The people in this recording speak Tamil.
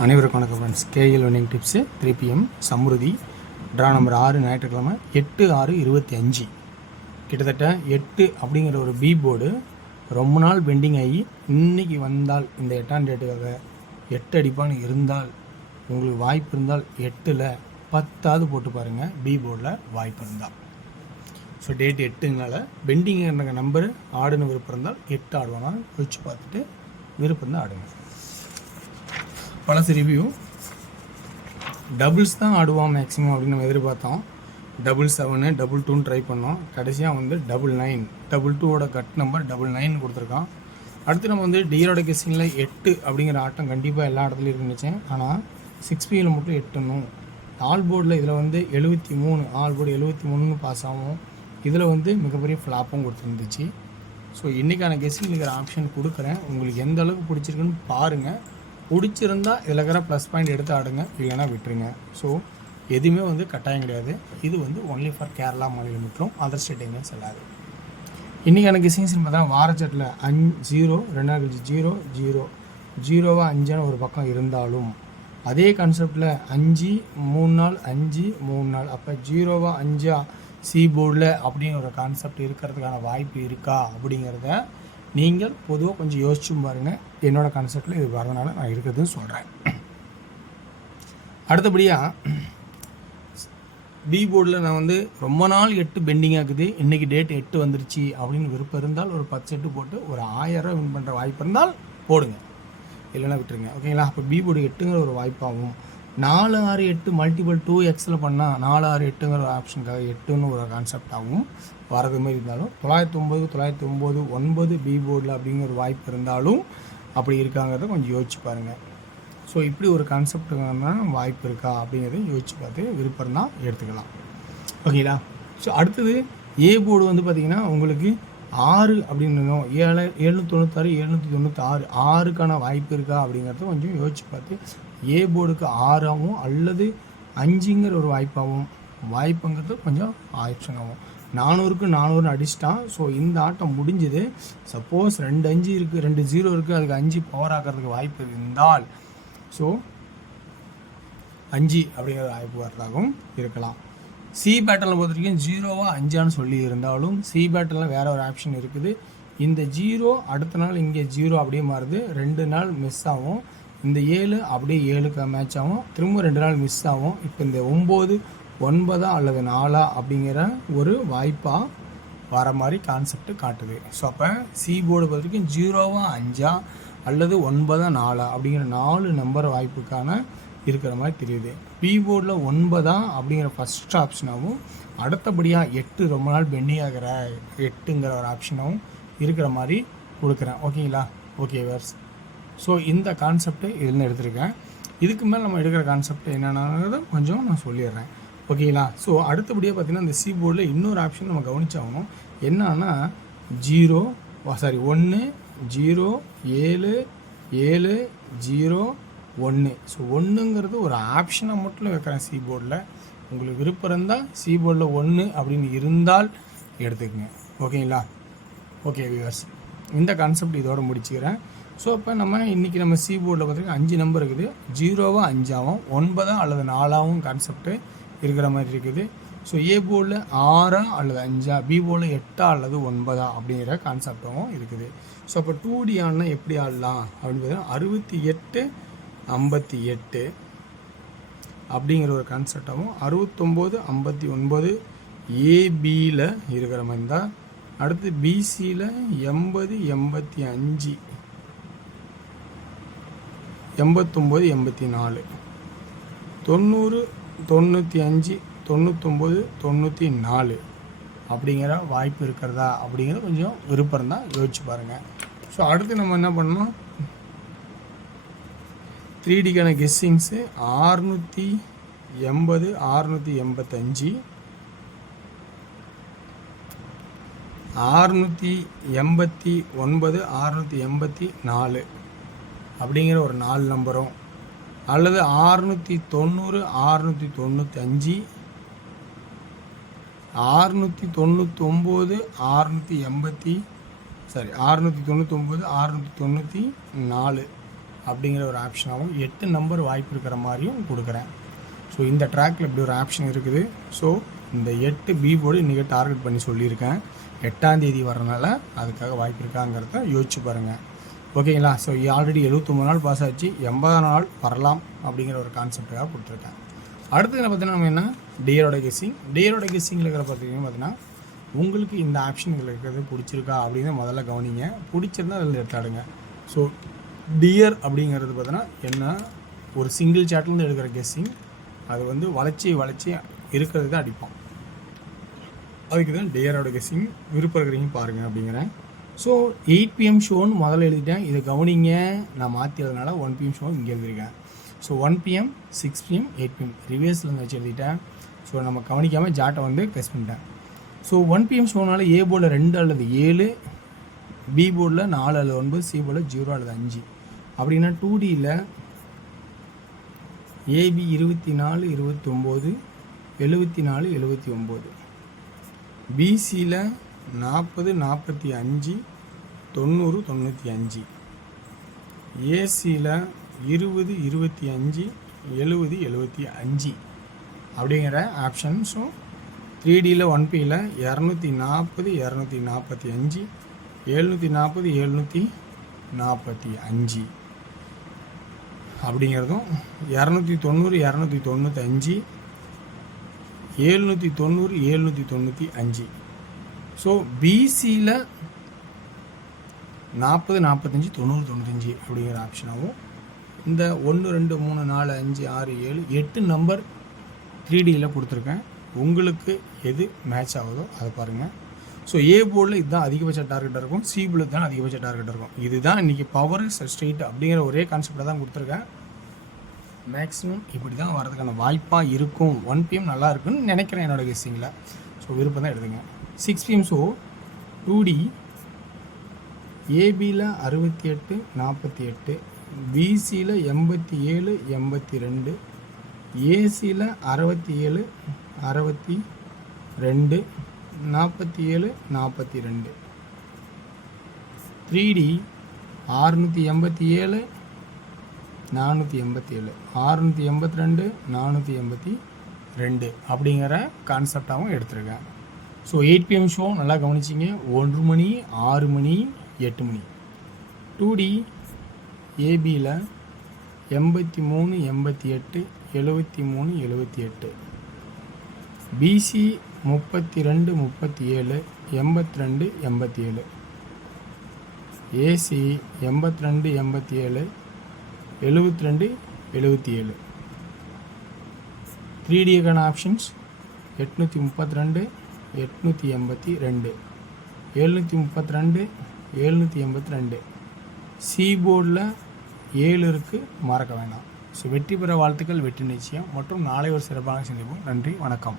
அனைவருக்கும் வணக்கம் friends. KL winning tips 3 PM Samruddhi draw number 6 ஞாயிற்றுக்கிழமை 8/6/25. கிட்டத்தட்ட 8 அப்படிங்கிற ஒரு பி போர்டு ரொம்ப நாள் பெண்டிங் ஆகி இன்றைக்கி வந்தால் இந்த 8ஆம் டேட்டுக்காக 8 அடிப்பான்னு இருந்தால் உங்களுக்கு வாய்ப்பு இருந்தால் 8ல் 10ஆவது போட்டு பாருங்கள். பி போர்டில் வாய்ப்பு இருந்தால். ஸோ டேட் 8னால பெண்டிங் நம்பரு ஆடுன்னு விருப்பம் இருந்தால் 8 ஆடுவானா வச்சு பார்த்துட்டு விருப்பம் தான் ஆடுங்க. பழசு ரிவ்யூ டபுள்ஸ் தான் ஆடுவோம் மேக்ஸிமம் அப்படின்னு நம்ம எதிர்பார்த்தோம். 7 2 ட்ரை பண்ணோம். கடைசியாக வந்து 9 2 கட் நம்பர் 9 கொடுத்துருக்கான். அடுத்து நம்ம வந்து டியரோட கெஸ்ஸிங்கில் 8 அப்படிங்கிற ஆட்டம் கண்டிப்பாக எல்லா இடத்துலையும் இருந்துச்சு. ஆனால் 6Pயில் மட்டும் 8னும் ஆல் போர்டில் இதில் வந்து 73 ஆல் போர்டு 73 பாஸ் ஆகும். இதில் வந்து மிகப்பெரிய ஃப்ளாப்பும் கொடுத்துருந்துச்சு. ஸோ இன்றைக்கான கெஸ்ஸிங் இருக்கிற ஆப்ஷன் கொடுக்குறேன். உங்களுக்கு எந்த அளவுக்கு பிடிச்சிருக்குன்னு பாருங்கள். பிடிச்சிருந்தா இதில் இருக்கிற ப்ளஸ் பாயிண்ட் எடுத்து ஆடுங்க, இல்லைனா விட்டுருங்க. ஸோ எதுவுமே வந்து கட்டாயம் கிடையாது. இது வந்து ஒன்லி ஃபார் கேரளா மாநிலம் மட்டும், அதர் ஸ்டேட் எங்கேயும் செல்லாது. இன்றைக்கான கெஸ்ஸிங்ஸ் பார்த்தா வாரச்சட்டில் 0 2 0 0 0 5 ஒரு பக்கம் இருந்தாலும் அதே கான்செப்டில் 5 3 நாள் 5 3 நாள் அப்போ 0 5 சி போர்டில் அப்படிங்கிற ஒரு கான்செப்ட் இருக்கிறதுக்கான வாய்ப்பு இருக்கா அப்படிங்கிறத நீங்கள் பொதுவாக கொஞ்சம் யோசிச்சும் பாருங்கள். என்னோடய கான்செப்டில் இது வரதுனால நான் இருக்கிறதுன்னு சொல்கிறேன். அடுத்தபடியாக பி போர்டில் நான் வந்து ரொம்ப நாள் 8 பெண்டிங் ஆகுது, இன்றைக்கி டேட் 8 வந்துருச்சு அப்படின்னு விருப்பம் இருந்தால் ஒரு 10 செட்டு போட்டு ஒரு 1000 வின் பண்ணுற வாய்ப்பு இருந்தால் போடுங்க, இல்லைன்னா விட்டுருங்க. ஓகேங்களா? அப்போ பி போர்டு 8ங்கிற ஒரு வாய்ப்பாகும். 4 6 8 மல்டிபிள் 2xல் பண்ணால் 4 6 8ங்கிற ஒரு ஆப்ஷனுக்காக 8ன்னு ஒரு கான்செப்டாகவும் வரது மாதிரி இருந்தாலும் 909 909 9 பி போர்டில் அப்படிங்கிற ஒரு வாய்ப்பு இருந்தாலும் அப்படி இருக்காங்கிறத கொஞ்சம் யோசிச்சு பாருங்கள். ஸோ இப்படி ஒரு கான்செப்டுக்கான வாய்ப்பு இருக்கா அப்படிங்கிறத யோசிச்சு பார்த்து விருப்பம் தான் எடுத்துக்கலாம். ஓகேங்களா? ஸோ அடுத்தது ஏ போர்டு வந்து பார்த்திங்கன்னா உங்களுக்கு 6 அப்படின்னு 796 796 6க்கான வாய்ப்பு இருக்கா அப்படிங்கிறத கொஞ்சம் யோசிச்சு பார்த்து ஏ போர்டுக்கு 6ஆகவும் அல்லது 5ங்கிற ஒரு வாய்ப்புங்கிறது கொஞ்சம் ஆப்ஷன் ஆகும். 400க்கு 400 அடிச்சிட்டான். ஸோ இந்த ஆட்டம் முடிஞ்சுது. சப்போஸ் 2 5 இருக்குது 2 0 இருக்குது, அதுக்கு 5 பவர் ஆக்கிறதுக்கு வாய்ப்பு இருந்தால் ஸோ 5 அப்படிங்கிற வாய்ப்பு வரதாகவும் இருக்கலாம். சி பேட்டர்னில் பொறுத்த வரைக்கும் 0 5 சொல்லி இருந்தாலும் சி பேட்டர்னில் வேறு ஒரு ஆப்ஷன் இருக்குது. இந்த 0 அடுத்த நாள் இங்கே 0 அப்படியே மாறுது, 2 நாள் மிஸ் ஆகும். இந்த 7 அப்படியே 7க்கு மேட்ச் ஆகும், திரும்ப 2 நாள் மிஸ் ஆகும். இப்போ இந்த 9 9 அல்லது 4 அப்படிங்கிற ஒரு வாய்ப்பாக வர மாதிரி கான்செப்ட் காட்டுது. ஸோ அப்போ சி போர்டு பொறுத்த வரைக்கும் 0 5 அல்லது 9 4 அப்படிங்கிற 4 நம்பர் வாய்ப்புக்கான இருக்கிற மாதிரி தெரியுது. பி போர்டில் 9 அப்படிங்கிற ஃபஸ்ட் ஆப்ஷனாகவும் அடுத்தபடியாக 8 ரொம்ப நாள் பெண்டிங் ஆகிற 8ங்கிற ஒரு ஆப்ஷனாகவும் இருக்கிற மாதிரி கொடுக்குறேன். ஓகேங்களா? ஓகே வேர்ஸ். ஸோ இந்த கான்செப்டு இதில் எடுத்திருக்கேன். இதுக்கு மேலே நம்ம எடுக்கிற கான்செப்ட் என்னென்னதை கொஞ்சம் நான் சொல்லிடுறேன். ஓகேங்களா? ஸோ அடுத்தபடியாக பார்த்திங்கன்னா இந்த சி போர்டில் இன்னொரு ஆப்ஷன் நம்ம கவனிச்சாகணும். என்னன்னா 1 0 7 7 0 1. ஸோ 1ங்கிறது ஒரு ஆப்ஷனை மட்டும் வைக்கிறேன் சி போர்டில். உங்களுக்கு விருப்பம் இருந்தால் சி போர்டில் 1 அப்படின்னு இருந்தால் எடுத்துக்கங்க. ஓகேங்களா? ஓகே வியூவர்ஸ், இந்த கான்செப்ட் இதோடு முடிச்சுக்கிறேன். ஸோ இப்போ இன்றைக்கி நம்ம சி போர்டில் பார்த்திங்கன்னா 5 நம்பர் இருக்குது. 0 5 9 அல்லது 4 கான்செப்ட்டு இருக்கிற மாதிரி இருக்குது. ஸோ ஏ போர்டில் 6 அல்லது 5 பி போர்டில் 8 அல்லது 9 அப்படிங்கிற கான்செப்டும் இருக்குது. ஸோ அப்போ 2D ஆடினா எப்படி ஆடலாம் அப்படின்னு பார்த்தீங்கன்னா 68 58 அப்படிங்கிற ஒரு கான்செப்டாகவும் 69 59 ஏபியில் இருக்கிற மாதிரி தான். அடுத்து பிசியில் 80 85 89 84 90 95 99 94 அப்படிங்கிற வாய்ப்பு இருக்கிறதா அப்படிங்கிறது கொஞ்சம் விருப்பம் தான் யோசிச்சு பாருங்கள். ஸோ அடுத்து நம்ம என்ன பண்ணோம், 3Dக்கான கெஸ்ஸிங்ஸு 680 685 689 684 அப்படிங்கிற ஒரு 4 நம்பரும் அல்லது 690 695 699 699 694 அப்படிங்கிற ஒரு ஆப்ஷனாகவும் 8 நம்பர் வாய்ப்பு இருக்கிற மாதிரியும் கொடுக்குறேன். ஸோ இந்த ட்ராக்கில் இப்படி ஒரு ஆப்ஷன் இருக்குது. ஸோ இந்த 8 பி போர்டு இன்றைக்கி டார்கெட் பண்ணி சொல்லியிருக்கேன். 8ஆம் தேதி வரனால அதுக்காக வாய்ப்பு இருக்காங்கிறத யோசிச்சு பாருங்கள். ஓகேங்களா? ஸோ ஆல்ரெடி 79 நாள் பாஸ் ஆச்சு, 80 நாள் வரலாம் அப்படிங்கிற ஒரு கான்செப்டாக கொடுத்துருக்கேன். அடுத்தது பார்த்தீங்கன்னா நம்ம என்ன டியரோட கெஸ்ஸிங்கில் இருக்கிற பார்த்தீங்கன்னா உங்களுக்கு இந்த ஆப்ஷன் இதில் இருக்கிறது பிடிச்சிருக்கா அப்படின்னு முதல்ல கவனிங்க. பிடிச்சிருந்தா அதில் எடுத்தாடுங்க. ஸோ டியர் அப்படிங்கிறது பார்த்தீங்கன்னா என்ன, ஒரு சிங்கிள் சாட்லேருந்து எடுக்கிற கெஸ்ஸிங். அது வந்து வளைச்சி இருக்கிறது தான் அடிப்போம். அதுக்கு தான் டியரோட கெஸ்ஸிங். விருப்பம் இருக்கிறீங்க பாருங்கள் அப்படிங்கிறேன். ஸோ 8 PM ஷோன்னு முதல்ல எழுதிட்டேன். இதை கவனிங்க, நான் மாற்றி எழுதுனால 1 PM ஷோ இங்கே எழுதியிருக்கேன். ஸோ 1 PM 6 PM 8 PM ரிவர்ஸில் இருந்து வச்சு எழுதிட்டேன். ஸோ நம்ம கவனிக்காமல் ஜாட்டை வந்து ப்ரெஸ் பண்ணிட்டேன். ஸோ 1 PM ஷோனால ஏ போர்டில் 2 அல்லது 7, பி போர்டில் 4 அல்லது 9, சி போர்டில் 0 அல்லது 5. அப்படின்னா 2Dயில் ஏபி 24 29 74 79, பிசியில் 40 45 90 95, ஏசியில் 20 25 70 75 அப்படிங்கிற ஆப்ஷன். ஸோ 3Dயில் 1Pயில் 240 245 740 745 அப்படிங்கிறதும் 290 295 790 795. ஸோ பிசியில் 40 45 90 95 அப்படிங்கிற ஆப்ஷனாகவும் இந்த 1 2 3 4 5 6 7 8 நம்பர் 3Dயில் கொடுத்துருக்கேன். உங்களுக்கு எது மேட்ச் ஆகுதோ அதை பாருங்கள். ஸோ ஏ போர்டில் இதுதான் அதிகபட்ச டார்கெட்டாக இருக்கும், சி போர்டில் தான் அதிகபட்ச டார்கெட்டாக இருக்கும். இதுதான் இன்றைக்கி பவர் ஸ்ட்ரெயிட் அப்படிங்கிற ஒரே கான்செப்டை தான் கொடுத்துருக்கேன். மேக்ஸிமம் இப்படி தான் வரதுக்கான வாய்ப்பாக இருக்கும். 1 PM நல்லா இருக்குன்னு நினைக்கிறேன் என்னோடய கெஸ்ஸிங்கில். ஸோ விருப்பம் தான் எடுத்துங்க. 6 PM ஸோ 2D ஏபியில் 68 48, பிசியில் 87 82, ஏசியில் 67 62 47 42, 3D 687 487 682 482 அப்படிங்கிற கான்செப்டாகவும் எடுத்துருக்கேன். ஸோ 8 PM ஷோ நல்லா கவனிச்சிங்க. 1 மணி 6 மணி 8 மணி. 2D ஏபியில் 83 88 73 78, பிசி 32 37 82 87, ஏசி 82 87 72 77. 3Dக்கான ஆப்ஷன்ஸ் 832 882 732 782. சி போர்டில் 7 இருக்குது, மறக்க வேண்டாம். ஸோ வெற்றி பெற வாழ்த்துக்கள், வெற்றி நிச்சயம். மற்றும் நாளை ஒரு சிறப்பான சந்திப்போம். நன்றி, வணக்கம்.